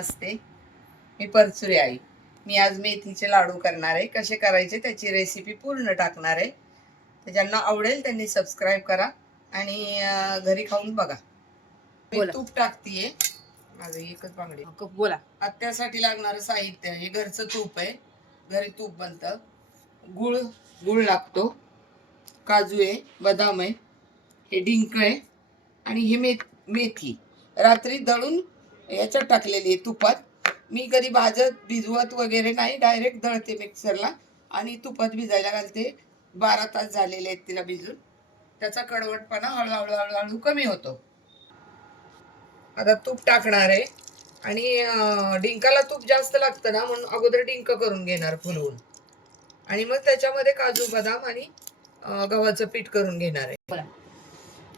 असते. मी परचुरे आई. मी आज मेथीचे लाडू करणार आहे. कसे करायचे त्याची रेसिपी पूर्ण टाकणार आहे. तर ज्यांना आवडेल त्यांनी सबस्क्राईब करा आणि घरी खाऊन बघा. मी तूप टाकतीये. माझं एकच बांगडी. बोला. त्यासाठी लागणारं साहित्य हे घरचं तूप आहे. घरी तूप बनतं. गुळ लागतो. काजू आहे, बदाम आहे, हे डिंक आहे आणि हे मेथी रात्री दळून याच्यात टाकलेली आहे तुपात. मी कधी भिजवत वगैरे नाही, डायरेक्ट दळते मिक्सरला आणि तुपात भिजायला घालते. 12 तास झालेले आहेत तिला भिजून. त्याचा कडवटपणा हळूहळू हळूहळू कमी होतो. आता तूप टाकणार आहे आणि डिंकाला तूप जास्त लागतं ना, म्हणून अगोदर डिंक करून घेणार फुलवून आणि मग त्याच्यामध्ये काजू बदाम आणि गव्हाचं पीठ करून घेणार आहे.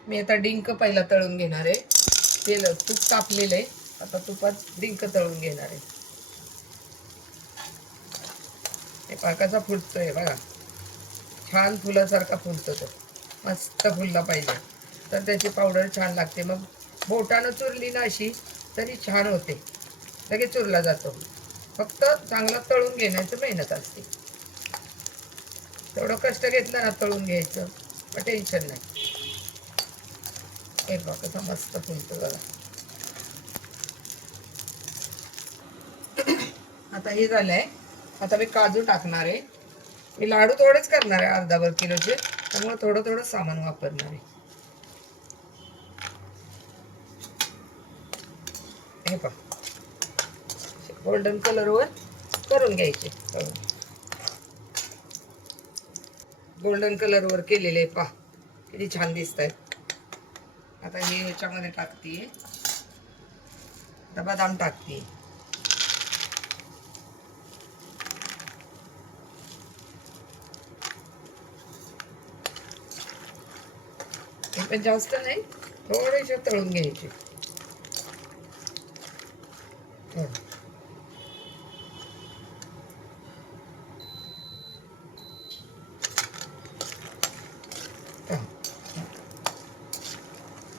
मी आता डिंक पहिला तळून घेणार आहे. तेल तूप तापलेलं आहे. आता तुपात डिंक तळून घेणार आहे. हे पाकाचा फुलतोय बघा, छान फुलासारखा फुलतो तो. मस्त फुलला पाहिजे तर त्याची पावडर छान लागते. मग बोटानं चुरली ना अशी तरी छान होते, लगेच चुरला जातो. फक्त चांगला तळून घेण्याची मेहनत असते. तेवढं कष्ट घेतलं ना तळून घ्यायचं, मग टेन्शन नाही. हे बघा कसा मस्त फुलतो बघा. आता हे झालंय. आता मी काजू टाकणार आहे. मी लाडू थोडेच करणार आहे, अर्धा किलोचे, त्यामुळे थोडं थोडं सामान वापरणार आहे. हे पहा, गोल्डन कलरवर करून घ्यायचे. गोल्डन कलरवर केलेले पहा किती छान दिसत आहेत. आता हे याच्यामध्ये टाकते. बदाम टाकते. हे पण जास्त नाही, थोडेसे तळून घ्यायचे.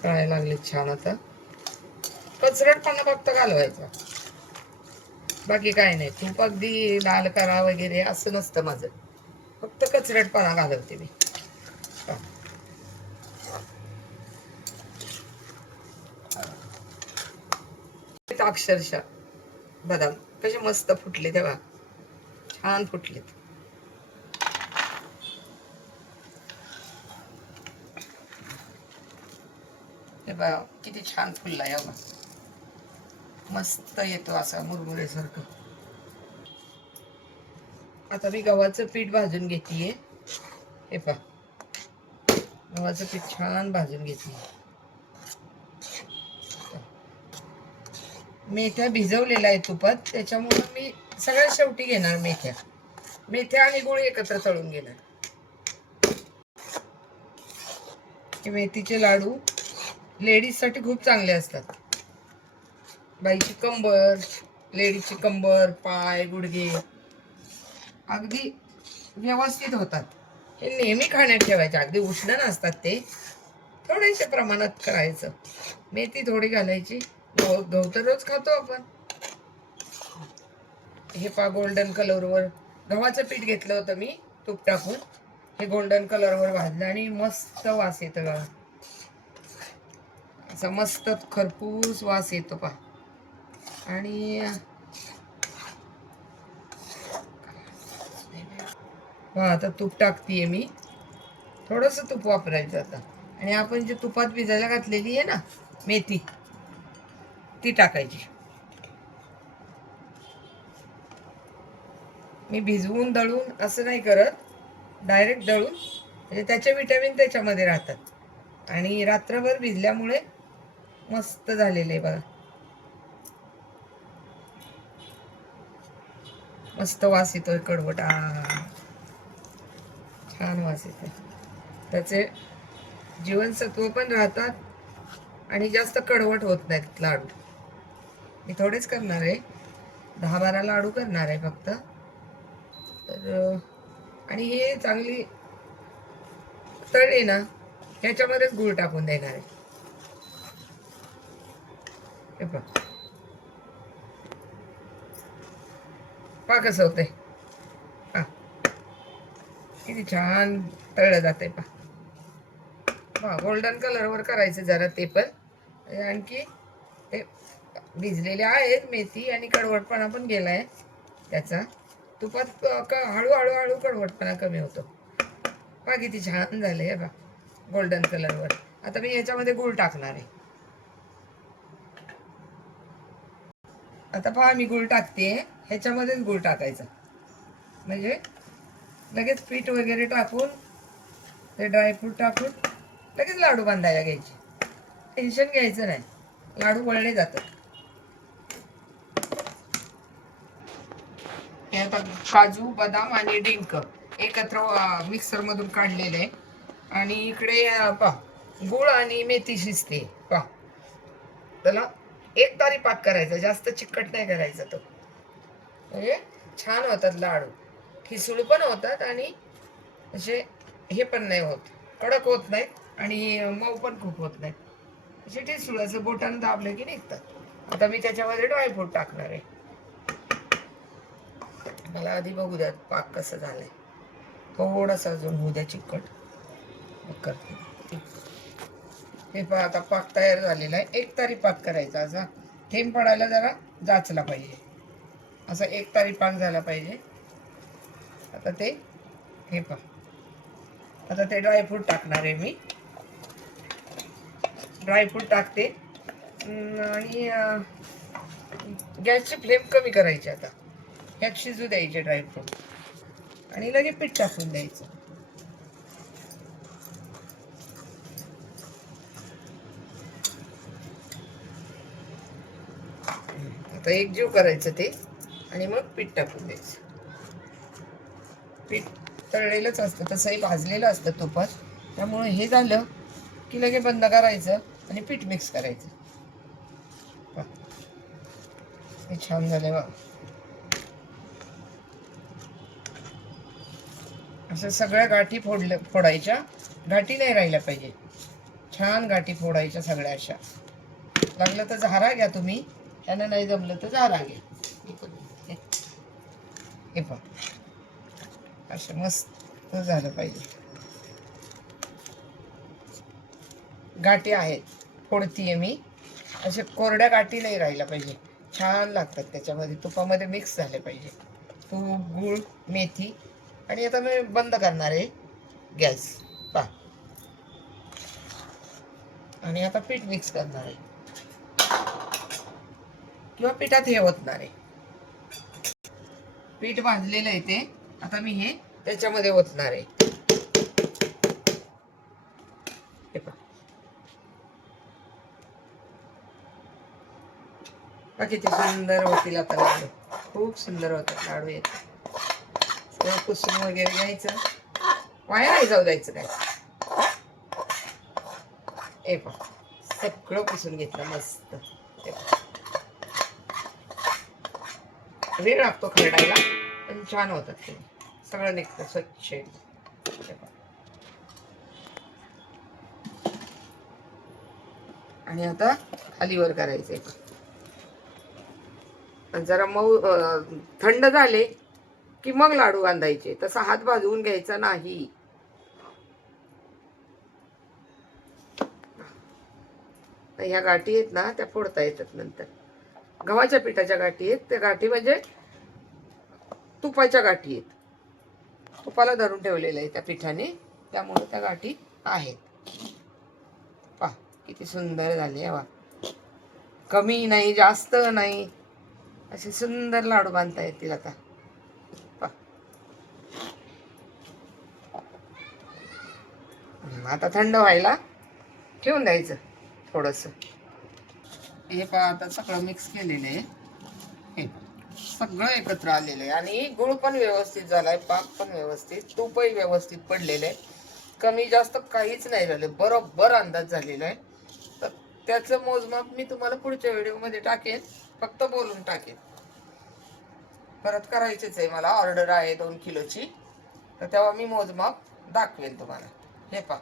तळायला लागले छान. आता कचरटपणा फक्त घालवायचा, बाकी काय नाही. तूप अगदी लाल करा वगैरे असं नसतं माझं, फक्त कचरटपणा घालवते मी. अक्षरशः बदाम कसे मस्त फुटले तेव्हा, छान फुटलेत. हे बघा किती छान फुलला या, मस्त येतो असा मुरमुरेसारखं. आता मी गव्हाचं पीठ भाजून घेतीये. हे पहा, गव्हाचं पीठ छान भाजून घेतली. मेथ्या भिजवलेल्या आहे तुपात, त्याच्यामुळे मी सगळ्यात शेवटी घेणार मेथ्या आणि गुळ एकत्र तळून घेणार. हे मेथीचे लाडू लेडीज साठी खूप चांगले असतात. बाईची कंबर, लेडीजची कंबर, पाय, गुडघे अगदी व्यवस्थित होतात. हे नेहमी खाण्यात ठेवायचे, अगदी उष्ण नसतात ते, थोडेसे प्रमाणात करायचं. मेथी थोडी घालायची. गहू तर रोज खातो आपण. हे पा गोल्डन कलरवर गव्हाचं पीठ घेतलं होतं मी तूप टाकून. हे गोल्डन कलरवर भाजलं आणि मस्त वास येतो बघा, असा मस्त खरपूस वास येतो पा. आणि आता तूप टाकतीये मी. थोडस तूप वापरायचं आता. आणि आपण जे तुपात भिजायला घातलेली आहे ना मेथी, ती टाकायची. मी भिजवून दळून असं नाही करत, डायरेक्ट दळून, म्हणजे त्याचे विटॅमिन त्याच्यामध्ये राहतात आणि रात्रभर भिजल्यामुळे मस्त झालेले बघा. मस्त वास येतोय कडवट, छान वास येतोय. त्याचे जीवनसत्व पण राहतात आणि जास्त कडवट होत नाहीत लाडू. मी थोडेच करणार आहे, 10-12 लाडू करणार आहे फक्त. तर आणि हे चांगली तळली ना, ह्याच्यामध्येच गूळ टाकून देणार आहे. हे बघ पहा कसं होतंय. हा, किती छान तळलं जाते पहा. हा, गोल्डन कलरवर करायचं जरा ते पण. आणखी ते भिजलेले आहेत मेथी आणि कडवटपणा पण गेलाय त्याचा. तुपात हळूहळू हळू कडवटपणा कमी होतो. पहा किती छान झालंय हे बघा, गोल्डन कलरवर. आता मी याच्यामध्ये गूळ टाकणार आहे. आता पहा मी गूळ टाकते. ह्याच्यामध्येच गूळ टाकायचा, म्हणजे लगेच पीठ वगैरे टाकून ते ड्रायफ्रूट टाकून लगेच लाडू बांधायला घ्यायचे. टेन्शन घ्यायचं नाही, लाडू वळले जातात. हे आता काजू बदाम आणि डिंक एकत्र मिक्सर मधून काढलेले आहे. आणि इकडे पहा गूळ आणि मेथी शिजते पहा. त्याला एक तारी पाक करायचा, जास्त चिकट नाही करायचा तो. म्हणजे छान होतात लाडू, ठिसूळ पण होतात आणि असे हे पण नाही होत, कडक होत नाहीत आणि मऊ पण खूप होत नाहीत. असे ठिसूळ असं बोटानं दाबले की निघतात. आता मी त्याच्यामध्ये ड्रायफ्रूट टाकणार आहे. मला आधी बघू द्या पाक कसं झालंय. थोडासा अजून होऊ द्या चिकट, मग करते. हे पहा आता पाक तयार झालेला आहे. एक तारी पाक करायचा, असा थेंब पडायला जरा जाचला पाहिजे, असा एक तारी पाक झाला पाहिजे. आता ते हे पहा, आता ते ड्रायफ्रूट टाकणार आहे मी. ड्रायफ्रूट टाकते आणि गॅसची फ्लेम कमी करायची. आता ह्यात शिजू द्यायचे ड्रायफ्रूट आणि लगेच पीठ टाकून द्यायचं. आता एकजीव करायचं ते आणि मग पीठ टाकून द्यायचं. पीठ तळलेलंच असतं, तसंही भाजलेलं असतं तुपात, त्यामुळे हे झालं की लगे बंद करायचं आणि पीठ मिक्स करायचं. हे छान झालंय बघ. असं सगळ्या गाठी फोडायच्या, गाठी नाही राहिल्या पाहिजे. छान गाठी फोडायच्या सगळ्या अशा. लागलं तर झारा घ्या तुम्ही, त्यांना नाही जमलं तर झारा घ्या. हे पण असं मस्त झालं पाहिजे. गाठी आहेत फोडतीये मी, असे कोरड्या गाठी नाही राहिल्या पाहिजे. छान लागतात त्याच्यामध्ये, तुपामध्ये मिक्स झाले पाहिजे तूप गूळ मेथी. आणि आता मी बंद करणार आहे गॅस पा, आणि आता पीठ मिक्स करणार आहे किंवा पिठात हे ओतणार आहे. पीठ भाजलेलं आहे ते, आता मी हे त्याच्यामध्ये ओतणार आहे. किती सुंदर होतील आता लाडू, खूप सुंदर होतात लाडू येत. सगळं पुसून वगैरे घ्यायचं, वाया नाही जाऊ द्यायचं काय. हे पहा सगळं पुसून घेतलं मस्त. वेळ लागतो खरडायला, पण छान होतात ते, सगळं निघतं स्वच्छ. आणि आता खालीवर करायचंय. जरा मऊ थंड झाले की मग लाडू बांधायचे, तसा हात भाजवून घ्यायचा नाही. ह्या गाठी आहेत ना, त्या फोडता येतात नंतर. गव्हाच्या पिठाच्या गाठी आहेत त्या, गाठी म्हणजे तुपाच्या गाठी आहेत. तुपाला धरून ठेवलेलं आहे त्या पिठाने, त्यामुळे त्या गाठी आहेत. पहा किती सुंदर झाले बा, कमी नाही जास्त नाही, असे सुंदर लाडू बांधता येतील आता. आता थंड व्हायला ठेवून द्यायचं थोडंसं. हे पहा आता सगळं मिक्स केलेलं आहे, हे सगळं एकत्र आलेलं आहे. आणि गुळ पण व्यवस्थित झालाय, पाक पण व्यवस्थित, तूपही व्यवस्थित पडलेलं आहे. कमी जास्त काहीच नाही झालं, बरोबर अंदाज झालेला आहे. तर त्याचं मोजमाप मी तुम्हाला पुढच्या व्हिडिओमध्ये टाकेन, फक्त बोलून टाकेन. परत करायचीच आहे मला, ऑर्डर आहे 2 किलोची, तर तेव्हा मी मोजमाप दाखवेन तुम्हाला. हे पहा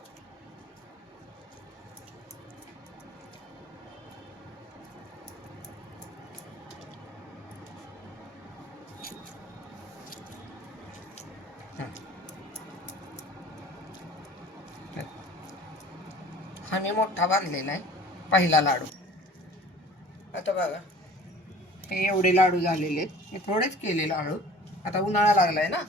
हा मी मोठा बांधलेला आहे पहिला लाडू. आता बघा हे एवढे लाडू झालेले आहेत. मी थोडेच केले लाडू. आता उन्हाळा लागलाय ना,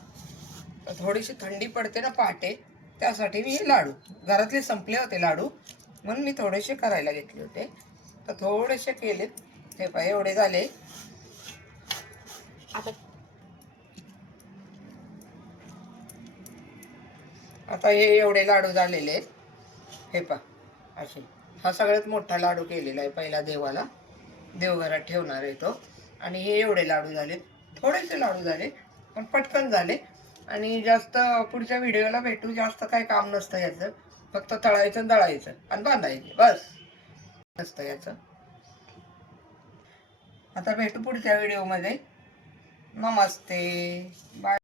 तर थोडीशी थंडी पडते ना पहाटे, त्यासाठी मी हे लाडू घरातले संपले होते लाडू, म्हणून मी थोडेसे करायला घेतले होते. तर थोडेसे केलेत. हे पहा एवढे झाले. आता हे एवढे लाडू झालेले आहेत. हे पहा असे. हा सगळ्यात मोठा लाडू केलेला आहे पहिला देवाला, देवघरात ठेवणार आहे तो. आणि हे एवढे लाडू झाले. थोडेसे लाडू झाले पण पटकन झाले. आणि जास्त पुढच्या व्हिडिओला भेटू. जास्त काय काम नसतं याचं, फक्त तळायचं, दळायचं आणि बांधायचं, बस नसतं याचं. आता भेटू पुढच्या व्हिडिओमध्ये. नमस्ते, बाय.